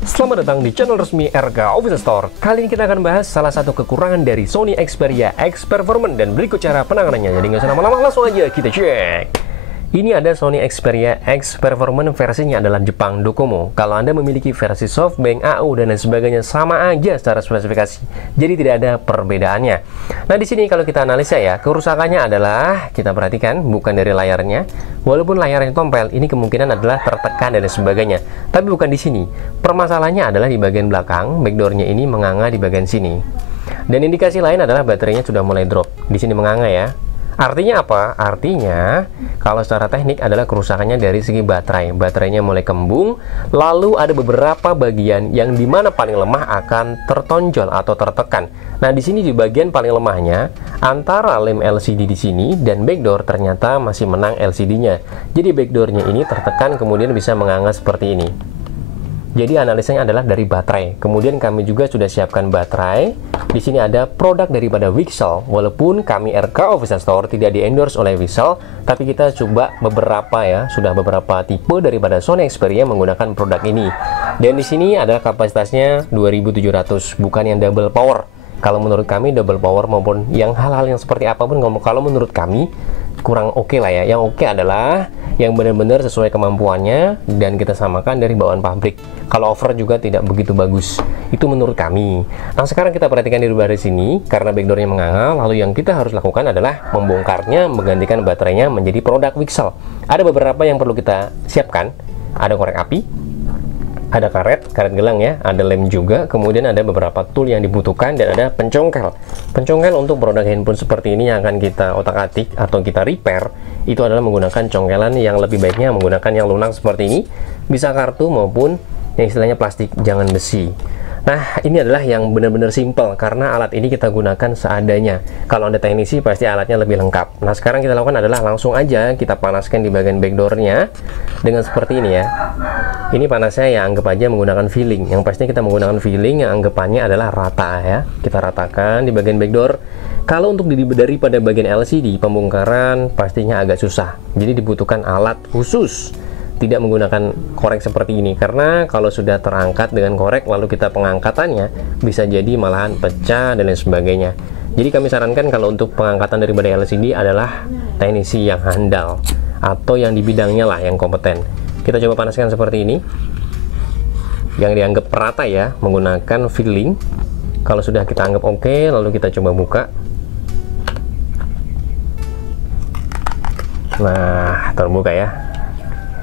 Selamat datang di channel resmi RK Official Store. Kali ini kita akan bahas salah satu kekurangan dari Sony Xperia X Performance dan berikut cara penanganannya. Jadi nggak usah lama-lama, langsung aja kita cek. Ini ada Sony Xperia X Performance, versinya adalah Jepang Docomo. Kalau Anda memiliki versi SoftBank, AU dan lain sebagainya, sama aja secara spesifikasi. Jadi tidak ada perbedaannya. Nah, di sini kalau kita analisa ya, kerusakannya adalah, kita perhatikan, bukan dari layarnya. Walaupun layarnya tompel, ini kemungkinan adalah tertekan dan lain sebagainya. Tapi bukan di sini. Permasalahannya adalah di bagian belakang, backdoornya ini menganga di bagian sini. Dan indikasi lain adalah baterainya sudah mulai drop. Di sini menganga ya. Artinya apa? Artinya kalau secara teknik adalah kerusakannya dari segi baterai. Baterainya mulai kembung, lalu ada beberapa bagian yang dimana paling lemah akan tertonjol atau tertekan. Nah, di sini di bagian paling lemahnya antara lem LCD di sini dan backdoor ternyata masih menang LCD-nya. Jadi backdoornya ini tertekan kemudian bisa menganga seperti ini. Jadi analisanya adalah dari baterai. Kemudian kami juga sudah siapkan baterai. Di sini ada produk daripada Vixel. Walaupun kami RK Official Store tidak di-endorse oleh Vixel, tapi kita coba beberapa ya, sudah beberapa tipe daripada Sony Xperia menggunakan produk ini. Dan di sini ada kapasitasnya 2700, bukan yang double power. Kalau menurut kami double power maupun yang hal-hal yang seperti apapun, kalau menurut kami kurang oke lah ya. Yang oke adalah yang benar-benar sesuai kemampuannya dan kita samakan dari bawaan pabrik. Kalau over juga tidak begitu bagus. Itu menurut kami. Nah, sekarang kita perhatikan di luar sini, karena backdoornya menganga, lalu yang kita harus lakukan adalah membongkarnya, menggantikan baterainya menjadi produk Vixel. Ada beberapa yang perlu kita siapkan. Ada korek api, ada karet gelang ya, ada lem juga, kemudian ada beberapa tool yang dibutuhkan, dan ada pencongkel. Pencongkel untuk produk handphone seperti ini yang akan kita otak-atik atau kita repair, itu adalah menggunakan congkelan yang lebih baiknya menggunakan yang lunak seperti ini, bisa kartu maupun yang istilahnya plastik, jangan besi. Nah, ini adalah yang benar-benar simple karena alat ini kita gunakan seadanya. Kalau Anda teknisi pasti alatnya lebih lengkap. Nah, sekarang kita lakukan adalah langsung aja kita panaskan di bagian backdoornya dengan seperti ini ya. Ini panasnya ya, anggap aja menggunakan filling. Yang pastinya kita menggunakan filling yang anggapannya adalah rata ya. Kita ratakan di bagian backdoor. Kalau untuk daripada bagian LCD, pembongkaran pastinya agak susah. Jadi dibutuhkan alat khusus. Tidak menggunakan korek seperti ini, karena kalau sudah terangkat dengan korek lalu kita pengangkatannya bisa jadi malahan pecah dan lain sebagainya. Jadi kami sarankan kalau untuk pengangkatan daripada LCD adalah teknisi yang handal atau yang di bidangnya lah yang kompeten. Kita coba panaskan seperti ini, yang dianggap rata ya, menggunakan filling. Kalau sudah kita anggap oke, lalu kita coba buka. Nah, terbuka ya.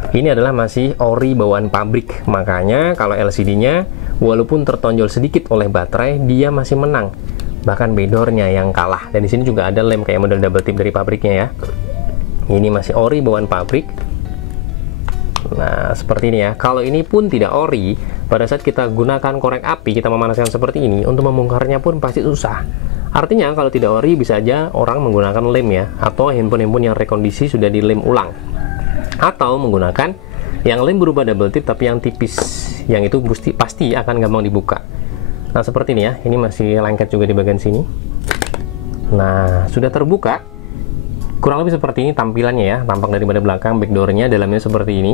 Ini adalah masih ori bawaan pabrik, makanya kalau LCD-nya walaupun tertonjol sedikit oleh baterai, dia masih menang. Bahkan backdoornya yang kalah. Dan di sini juga ada lem kayak model double tip dari pabriknya ya. Ini masih ori bawaan pabrik. Nah, seperti ini ya. Kalau ini pun tidak ori, pada saat kita gunakan korek api, kita memanaskan seperti ini, untuk membongkarnya pun pasti susah. Artinya kalau tidak ori bisa aja orang menggunakan lem ya, atau handphone-handphone yang rekondisi sudah dilem ulang. Atau menggunakan yang lem berupa double tip tapi yang tipis, yang itu pasti akan gampang dibuka. Nah, seperti ini ya, ini masih lengket juga di bagian sini. Nah, sudah terbuka, kurang lebih seperti ini tampilannya ya, tampak daripada belakang backdoornya, dalamnya seperti ini.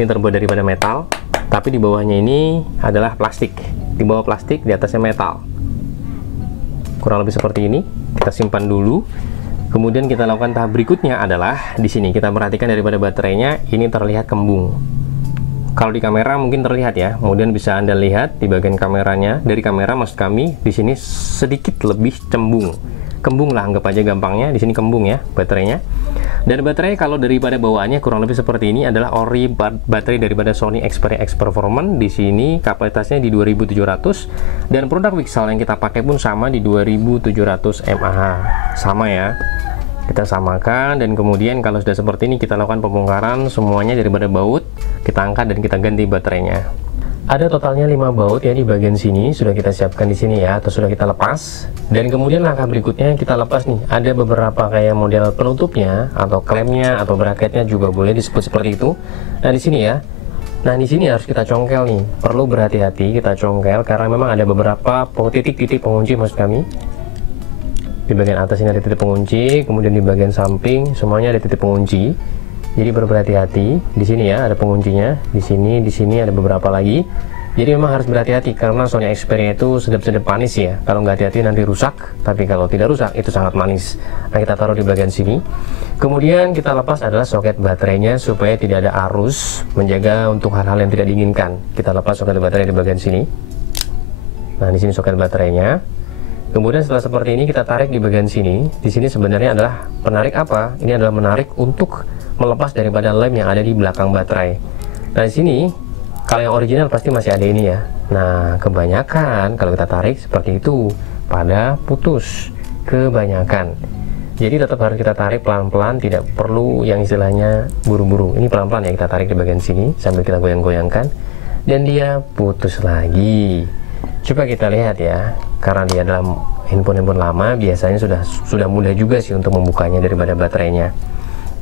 Ini terbuat daripada metal, tapi di bawahnya ini adalah plastik. Di bawah plastik, di atasnya metal. Kurang lebih seperti ini. Kita simpan dulu. Kemudian kita lakukan tahap berikutnya adalah di sini kita perhatikan daripada baterainya ini terlihat kembung. Kalau di kamera mungkin terlihat ya. Kemudian bisa Anda lihat di bagian kameranya, dari kamera maksud kami di sini sedikit lebih cembung. Kembung lah, anggap aja gampangnya. Di sini kembung ya baterainya. Dan baterai kalau daripada bawaannya kurang lebih seperti ini adalah ori baterai daripada Sony Xperia X Performance. Di sini kapasitasnya di 2700 dan produk Vixel yang kita pakai pun sama di 2700 mAh. Sama ya. Kita samakan dan kemudian kalau sudah seperti ini kita lakukan pembongkaran semuanya daripada baut, kita angkat dan kita ganti baterainya. Ada totalnya 5 baut ya di bagian sini, sudah kita siapkan di sini ya, atau sudah kita lepas. Dan kemudian langkah berikutnya kita lepas nih, ada beberapa kayak model penutupnya atau klemnya atau bracketnya juga boleh disebut seperti itu. Nah, di sini ya. Nah, di sini harus kita congkel nih. Perlu berhati-hati kita congkel karena memang ada beberapa titik-titik pengunci maksud kami. Di bagian atas ini ada titik pengunci, kemudian di bagian samping semuanya ada titik pengunci. Jadi perlu berhati-hati. Di sini ya ada penguncinya, di sini ada beberapa lagi. Jadi memang harus berhati-hati karena Sony Xperia itu sedap-sedap manis ya. Kalau nggak hati-hati nanti rusak, tapi kalau tidak rusak itu sangat manis. Nah, kita taruh di bagian sini. Kemudian kita lepas adalah soket baterainya supaya tidak ada arus, menjaga untuk hal-hal yang tidak diinginkan. Kita lepas soket baterai di bagian sini. Nah, di sini soket baterainya. Kemudian setelah seperti ini kita tarik di bagian sini. Di sini sebenarnya adalah penarik apa? Ini adalah menarik untuk melepas daripada lem yang ada di belakang baterai. Nah, di sini kalau yang original pasti masih ada ini ya. Nah, kebanyakan kalau kita tarik seperti itu pada putus, kebanyakan. Jadi tetap harus kita tarik pelan-pelan, tidak perlu yang istilahnya buru-buru. Ini pelan-pelan ya, kita tarik di bagian sini sambil kita goyang-goyangkan dan dia putus lagi. Coba kita lihat ya, karena dia dalam handphone lama biasanya sudah mudah juga sih untuk membukanya daripada baterainya.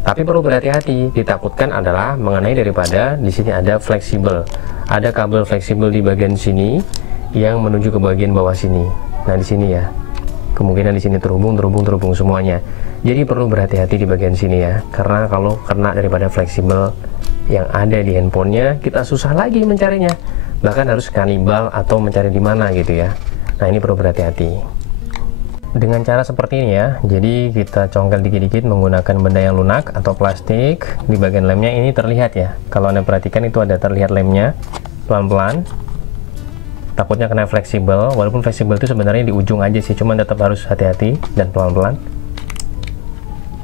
Tapi perlu berhati-hati, ditakutkan adalah mengenai daripada di sini ada fleksibel. Ada kabel fleksibel di bagian sini yang menuju ke bagian bawah sini. Nah, di sini ya. Kemungkinan di sini terhubung semuanya. Jadi perlu berhati-hati di bagian sini ya. Karena kalau kena daripada fleksibel yang ada di handphonenya, kita susah lagi mencarinya. Bahkan harus kanibal atau mencari di mana gitu ya. Nah, ini perlu berhati-hati. Dengan cara seperti ini ya, jadi kita congkel dikit-dikit menggunakan benda yang lunak atau plastik. Di bagian lemnya ini terlihat ya, kalau Anda perhatikan itu ada terlihat lemnya pelan-pelan, takutnya kena fleksibel. Walaupun fleksibel itu sebenarnya di ujung aja sih, cuman tetap harus hati-hati dan pelan-pelan.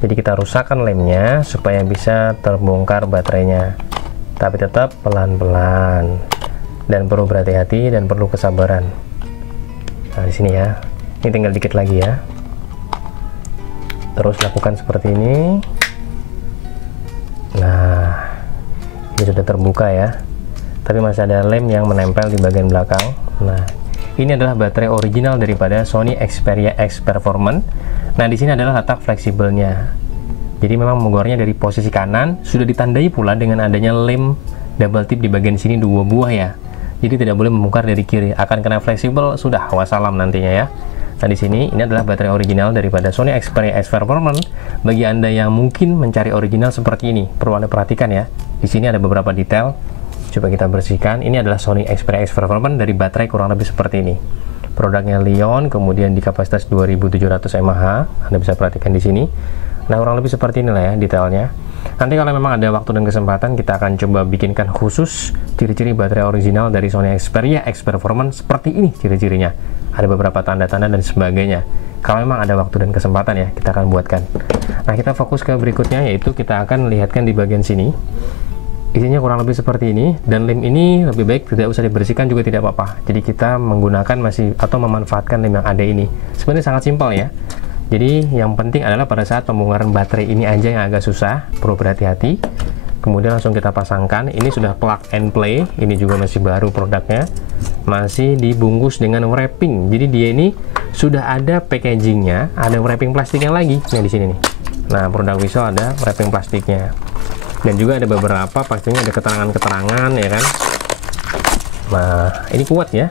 Jadi kita rusakkan lemnya supaya bisa terbongkar baterainya, tapi tetap pelan-pelan dan perlu berhati-hati dan perlu kesabaran. Nah, di sini ya, ini tinggal dikit lagi ya. Terus lakukan seperti ini. Nah, ini sudah terbuka ya, tapi masih ada lem yang menempel di bagian belakang. Nah, ini adalah baterai original daripada Sony Xperia X Performance. Nah, di sini adalah letak fleksibelnya. Jadi memang mengeluarnya dari posisi kanan, sudah ditandai pula dengan adanya lem double tip di bagian sini 2 buah ya. Jadi tidak boleh membongkar dari kiri, akan kena fleksibel, sudah wassalam nantinya ya. Nah, di sini ini adalah baterai original daripada Sony Xperia X Performance. Bagi Anda yang mungkin mencari original seperti ini, perlu Anda perhatikan ya. Di sini ada beberapa detail. Coba kita bersihkan. Ini adalah Sony Xperia X Performance dari baterai kurang lebih seperti ini. Produknya Lion, kemudian di kapasitas 2700 mAh. Anda bisa perhatikan di sini. Nah, kurang lebih seperti inilah ya detailnya. Nanti kalau memang ada waktu dan kesempatan, kita akan coba bikinkan khusus ciri-ciri baterai original dari Sony Xperia X Performance seperti ini ciri-cirinya. Ada beberapa tanda-tanda dan sebagainya. Kalau memang ada waktu dan kesempatan ya, kita akan buatkan. Nah, kita fokus ke berikutnya, yaitu kita akan lihatkan di bagian sini. Isinya kurang lebih seperti ini, dan lem ini lebih baik tidak usah dibersihkan juga tidak apa-apa. Jadi kita menggunakan memanfaatkan lem yang ada ini. Sebenarnya sangat simpel ya. Jadi yang penting adalah pada saat pembongkaran baterai ini aja yang agak susah, perlu berhati-hati. Kemudian langsung kita pasangkan. Ini sudah plug and play, ini juga masih baru produknya, masih dibungkus dengan wrapping. Jadi dia ini sudah ada packagingnya, ada wrapping plastiknya lagi yang di sini nih. Nah, produk Visual ada wrapping plastiknya, dan juga ada beberapa pastinya ada keterangan-keterangan ya kan. Nah, ini kuat ya.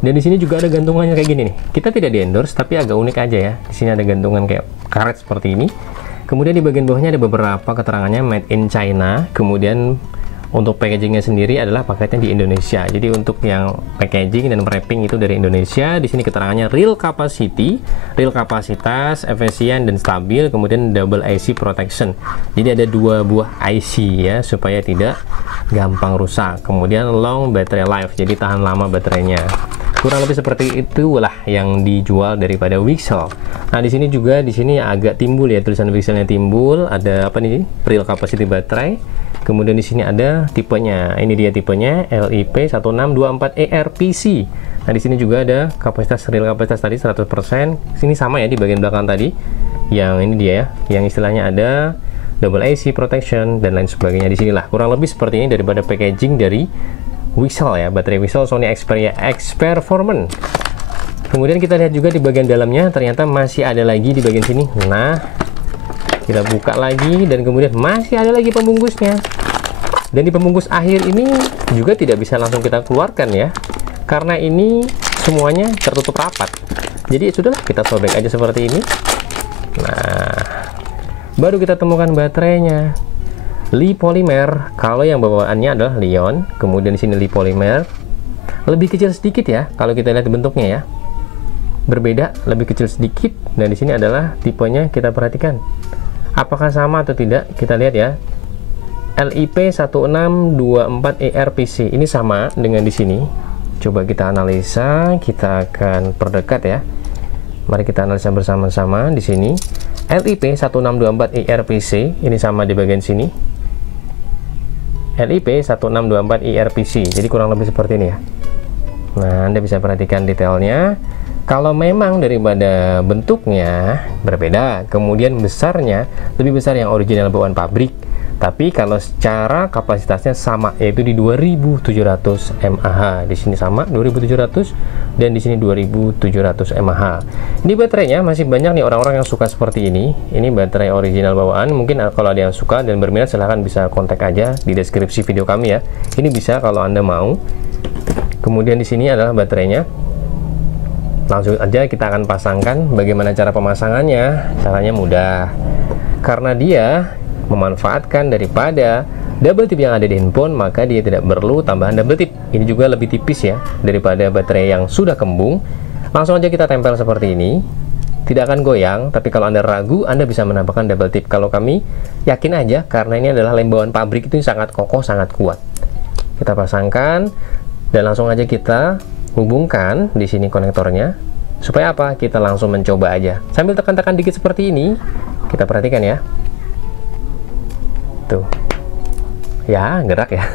Dan di sini juga ada gantungannya kayak gini nih. Kita tidak di endorse, tapi agak unik aja ya. Di sini ada gantungan kayak karet seperti ini. Kemudian di bagian bawahnya ada beberapa keterangannya made in China. Kemudian untuk packagingnya sendiri adalah paketnya di Indonesia. Jadi untuk yang packaging dan wrapping itu dari Indonesia. Di sini keterangannya real capacity, real kapasitas, efisien dan stabil. Kemudian double IC protection. Jadi ada 2 buah IC ya supaya tidak gampang rusak. Kemudian long battery life, jadi tahan lama baterainya. Kurang lebih seperti itulah yang dijual daripada Vixel. Nah, di sini juga agak timbul ya, tulisan Vixelnya timbul. Ada apa nih? Real capacity baterai. Kemudian di sini ada tipenya. Ini dia tipenya LIP1624ERPC. Nah, di sini juga ada real kapasitas tadi 100%. Sini sama ya di bagian belakang tadi. Yang ini dia ya, yang istilahnya ada double IC protection dan lain sebagainya. Di sinilah kurang lebih seperti ini daripada packaging dari Vixel ya, baterai Vixel Sony Xperia X Performance. Kemudian kita lihat juga di bagian dalamnya, ternyata masih ada lagi di bagian sini. Nah, kita buka lagi dan kemudian masih ada lagi pembungkusnya. Dan di pembungkus akhir ini juga tidak bisa langsung kita keluarkan ya, karena ini semuanya tertutup rapat. Jadi sudahlah, kita sobek aja seperti ini. Nah, baru kita temukan baterainya. Li polimer, kalau yang bawaannya adalah Lion, kemudian di sini Li polimer. Lebih kecil sedikit ya, kalau kita lihat bentuknya ya. Berbeda, lebih kecil sedikit. Dan di sini adalah tipenya, kita perhatikan. Apakah sama atau tidak? Kita lihat ya. LIP1624ERPC ini sama dengan di sini. Coba kita analisa, kita akan perdekat ya. Mari kita analisa bersama-sama di sini. LIP1624ERPC ini sama di bagian sini. LIP1624ERPC, jadi kurang lebih seperti ini ya. Nah, Anda bisa perhatikan detailnya. Kalau memang daripada bentuknya berbeda, kemudian besarnya lebih besar yang original bawaan pabrik. Tapi kalau secara kapasitasnya sama, yaitu di 2700 mAh. Di sini sama 2700 dan di sini 2700 mAh. Ini baterainya masih banyak nih orang-orang yang suka seperti ini. Ini baterai original bawaan. Mungkin kalau ada yang suka dan berminat, silahkan bisa kontak aja di deskripsi video kami ya. Ini bisa kalau Anda mau. Kemudian di sini adalah baterainya. Langsung aja kita akan pasangkan. Bagaimana cara pemasangannya? Caranya mudah. Karena dia memanfaatkan daripada double tip yang ada di handphone, maka dia tidak perlu tambahan double tip. Ini juga lebih tipis ya daripada baterai yang sudah kembung. Langsung aja kita tempel seperti ini, tidak akan goyang. Tapi kalau Anda ragu, Anda bisa menambahkan double tip. Kalau kami yakin aja, karena ini adalah lem bawaan pabrik, itu sangat kokoh, sangat kuat. Kita pasangkan dan langsung aja kita hubungkan di sini konektornya. Supaya apa? Kita langsung mencoba aja sambil tekan-tekan dikit seperti ini. Kita perhatikan ya. Tuh ya, gerak ya.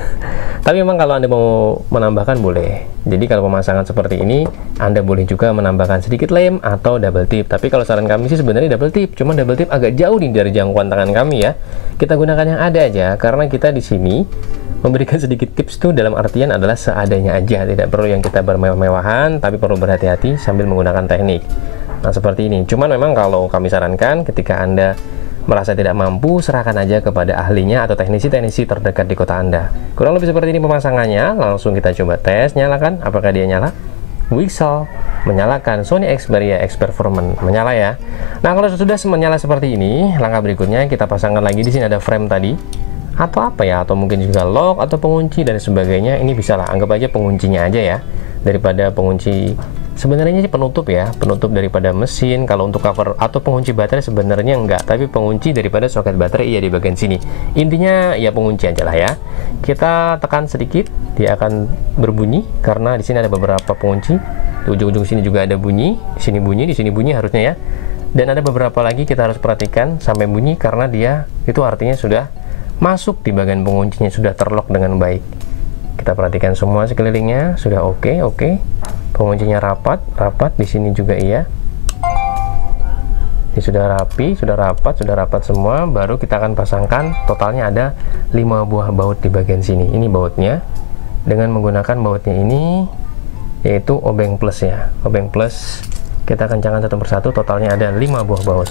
Tapi memang kalau Anda mau menambahkan boleh. Jadi kalau pemasangan seperti ini, Anda boleh juga menambahkan sedikit lem atau double tip. Tapi kalau saran kami sih sebenarnya double tip. Cuma double tip agak jauh nih dari jangkauan tangan kami ya. Kita gunakan yang ada aja, karena kita di sini memberikan sedikit tips tuh, dalam artian adalah seadanya aja. Tidak perlu yang kita bermewah-mewahan, tapi perlu berhati-hati sambil menggunakan teknik. Nah seperti ini. Cuman memang kalau kami sarankan, ketika Anda merasa tidak mampu, serahkan aja kepada ahlinya atau teknisi-teknisi terdekat di kota Anda. Kurang lebih seperti ini pemasangannya. Langsung kita coba tes, nyalakan. Apakah dia nyala? Whistle, menyalakan. Sony Xperia X Performance, menyala ya. Nah kalau sudah menyala seperti ini, langkah berikutnya kita pasangkan lagi. Di sini ada frame tadi, atau apa ya, atau mungkin juga lock atau pengunci dan sebagainya. Ini bisa lah, anggap aja penguncinya aja ya, daripada pengunci. Sebenarnya sih penutup ya, penutup daripada mesin. Kalau untuk cover atau pengunci baterai sebenarnya enggak, tapi pengunci daripada soket baterai iya di bagian sini. Intinya ya pengunci aja lah ya. Kita tekan sedikit, dia akan berbunyi karena di sini ada beberapa pengunci. Di ujung-ujung sini juga ada bunyi, di sini bunyi harusnya ya. Dan ada beberapa lagi kita harus perhatikan sampai bunyi, karena dia itu artinya sudah masuk di bagian penguncinya, sudah terlock dengan baik. Kita perhatikan semua sekelilingnya sudah oke. Penguncinya rapat, di sini juga iya. Ini sudah rapi, sudah rapat semua. Baru kita akan pasangkan. Totalnya ada 5 buah baut di bagian sini. Ini bautnya. Dengan menggunakan bautnya ini, yaitu obeng plus ya. Obeng plus. Kita kencangkan satu persatu. Totalnya ada 5 buah baut.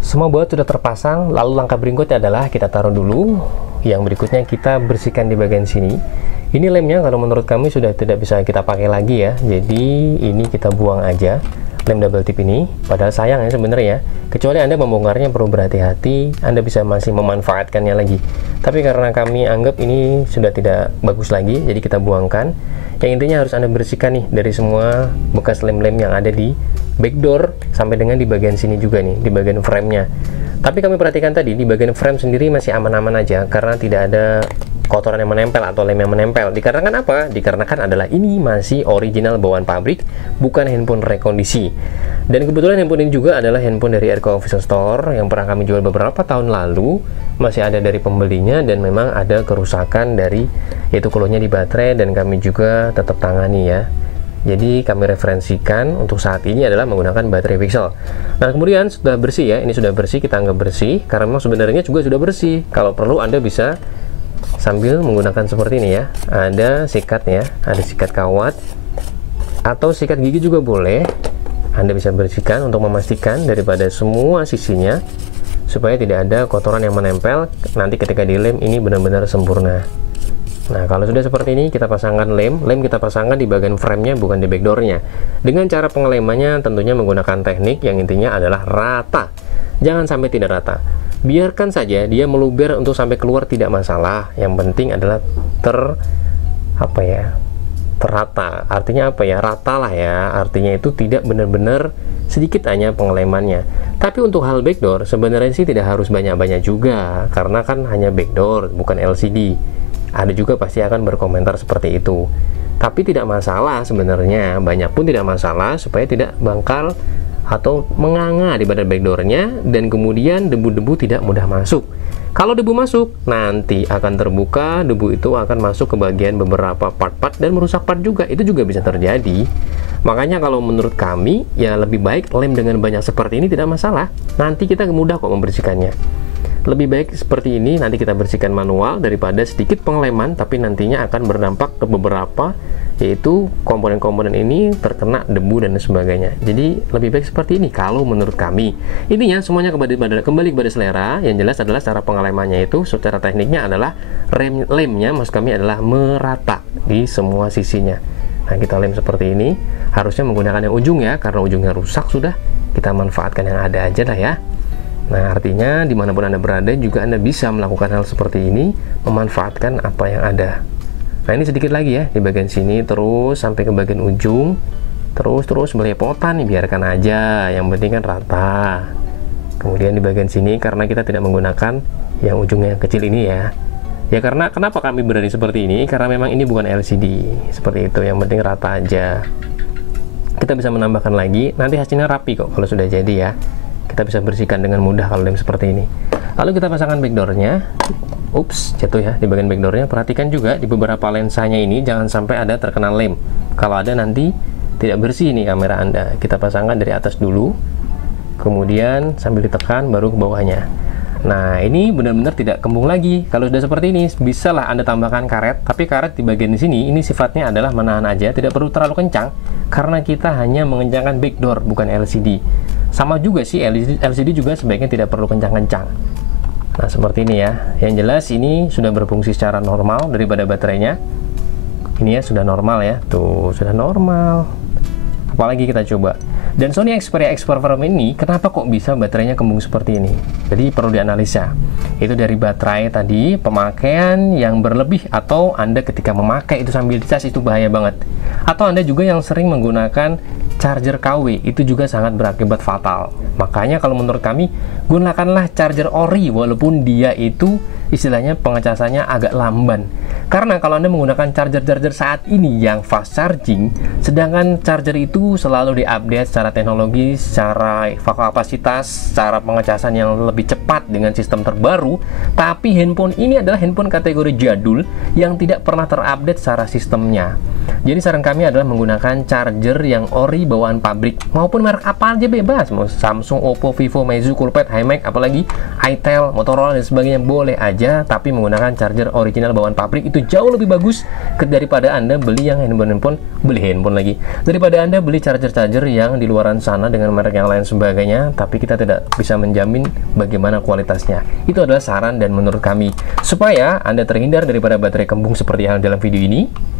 Semua baut sudah terpasang. Lalu langkah berikutnya adalah kita taruh dulu. Yang berikutnya kita bersihkan di bagian sini. Ini lemnya kalau menurut kami sudah tidak bisa kita pakai lagi ya. Jadi ini kita buang aja, lem double tip ini. Padahal sayang ya sebenarnya. Kecuali Anda membongkarnya perlu berhati-hati, Anda bisa masih memanfaatkannya lagi. Tapi karena kami anggap ini sudah tidak bagus lagi, jadi kita buangkan. Yang intinya harus Anda bersihkan nih dari semua bekas lem-lem yang ada di backdoor sampai dengan di bagian sini juga nih, di bagian frame-nya. Tapi kami perhatikan tadi di bagian frame sendiri masih aman-aman aja, karena tidak ada kotoran yang menempel atau lem yang menempel. Dikarenakan apa? Dikarenakan adalah ini masih original bawaan pabrik, bukan handphone rekondisi. Dan kebetulan handphone ini juga adalah handphone dari Ergo Official Store yang pernah kami jual beberapa tahun lalu. Masih ada dari pembelinya dan memang ada kerusakan dari yaitu keluhnya di baterai, dan kami juga tetap tangani ya. Jadi kami referensikan untuk saat ini adalah menggunakan baterai Pixel. Nah kemudian sudah bersih ya, ini sudah bersih, kita anggap bersih karena memang sebenarnya juga sudah bersih. Kalau perlu Anda bisa sambil menggunakan seperti ini ya, ada sikatnya, ada sikat kawat atau sikat gigi juga boleh. Anda bisa bersihkan untuk memastikan daripada semua sisinya supaya tidak ada kotoran yang menempel. Nanti ketika dilem ini benar-benar sempurna. Nah kalau sudah seperti ini, kita pasangkan lem kita pasangkan di bagian framenya, bukan di backdoornya. Dengan cara pengelemannya tentunya menggunakan teknik yang intinya adalah rata, jangan sampai tidak rata. biarkan saja dia meluber untuk sampai keluar, tidak masalah. Yang penting adalah terrata. Artinya apa ya? Rata lah ya. Artinya itu tidak benar-benar sedikit hanya pengelemannya. Tapi untuk hal backdoor sebenarnya sih tidak harus banyak-banyak juga, karena kan hanya backdoor bukan LCD. Ada juga pasti akan berkomentar seperti itu. Tapi tidak masalah sebenarnya, banyak pun tidak masalah, supaya tidak bangkal atau menganga di badan backdoornya, dan kemudian debu-debu tidak mudah masuk. Kalau debu masuk, nanti akan terbuka, debu itu akan masuk ke bagian beberapa part-part dan merusak part juga. Itu juga bisa terjadi. Makanya kalau menurut kami, ya lebih baik lem dengan banyak seperti ini tidak masalah. Nanti kita mudah kok membersihkannya. Lebih baik seperti ini, nanti kita bersihkan manual daripada sedikit pengeleman, tapi nantinya akan berdampak ke beberapa, yaitu komponen-komponen ini terkena debu dan sebagainya. Jadi lebih baik seperti ini kalau menurut kami. Intinya semuanya kembali kepada selera. Yang jelas adalah cara pengelemannya itu secara tekniknya adalah lemnya maksud kami adalah merata di semua sisinya. Nah, kita lem seperti ini, harusnya menggunakan yang ujung ya, karena ujungnya rusak sudah, kita manfaatkan yang ada aja lah ya. Nah, artinya dimanapun Anda berada juga Anda bisa melakukan hal seperti ini, memanfaatkan apa yang ada. Nah, ini sedikit lagi ya, di bagian sini terus sampai ke bagian ujung, terus belepotan nih, biarkan aja, yang penting kan rata. Kemudian di bagian sini, karena kita tidak menggunakan yang ujungnya yang kecil ini ya, karena kenapa kami berani seperti ini, karena memang ini bukan LCD, seperti itu, yang penting rata aja. Kita bisa menambahkan lagi, nanti hasilnya rapi kok kalau sudah jadi ya. Kita bisa bersihkan dengan mudah kalau lem seperti ini. Lalu kita pasangkan backdoornya. Ups, jatuh ya di bagian backdoornya. Perhatikan juga di beberapa lensanya ini jangan sampai ada terkena lem. Kalau ada nanti tidak bersih nih kamera Anda. Kita pasangkan dari atas dulu, kemudian sambil ditekan baru ke bawahnya. Nah, ini benar-benar tidak kembung lagi. Kalau sudah seperti ini, bisalah Anda tambahkan karet. Tapi karet di bagian di sini, ini sifatnya adalah menahan aja, tidak perlu terlalu kencang, karena kita hanya mengencangkan backdoor, bukan LCD. Sama juga sih, LCD juga sebaiknya tidak perlu kencang-kencang. Nah, seperti ini ya. Yang jelas ini sudah berfungsi secara normal daripada baterainya. Ini ya sudah normal ya. Tuh, sudah normal. Apalagi kita coba. Dan Sony Xperia X Perform ini kenapa kok bisa baterainya kembung seperti ini? Jadi perlu dianalisa. Itu dari baterai tadi, pemakaian yang berlebih, atau Anda ketika memakai itu sambil dicas itu bahaya banget. Atau Anda juga yang sering menggunakan charger KW, itu juga sangat berakibat fatal. Makanya kalau menurut kami, gunakanlah charger ori walaupun dia itu istilahnya pengecasannya agak lamban. Karena kalau Anda menggunakan charger-charger saat ini yang fast charging, sedangkan charger itu selalu diupdate secara teknologi, secara kapasitas, secara pengecasan yang lebih cepat dengan sistem terbaru, tapi handphone ini adalah handphone kategori jadul yang tidak pernah terupdate secara sistemnya. Jadi saran kami adalah menggunakan charger yang ori bawaan pabrik, maupun merek apa aja bebas, mau Samsung, Oppo, Vivo, Meizu, Coolpad, Himax, apalagi Itel, Motorola dan sebagainya, boleh aja, tapi menggunakan charger original bawaan pabrik itu jauh lebih bagus daripada Anda beli yang daripada Anda beli charger-charger yang di luaran sana dengan merek yang lain sebagainya, tapi kita tidak bisa menjamin bagaimana kualitasnya. Itu adalah saran dan menurut kami, supaya Anda terhindar daripada baterai kembung seperti yang dalam video ini.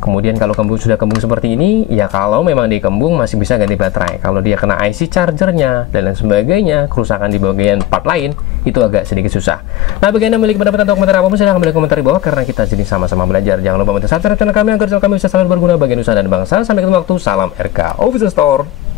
Kemudian kalau sudah kembung seperti ini, ya kalau memang dia kembung masih bisa ganti baterai. Kalau dia kena IC chargernya dan lain sebagainya, kerusakan di bagian part lain, itu agak sedikit susah. Nah, bagi Anda memiliki pendapat atau komentar apapun, silahkan beri komentar di bawah, karena kita jadi sama-sama belajar. Jangan lupa untuk subscribe channel kami agar channel kami bisa selalu berguna bagi nusa dan bangsa. Sampai ketemu waktu, salam RK Official Store.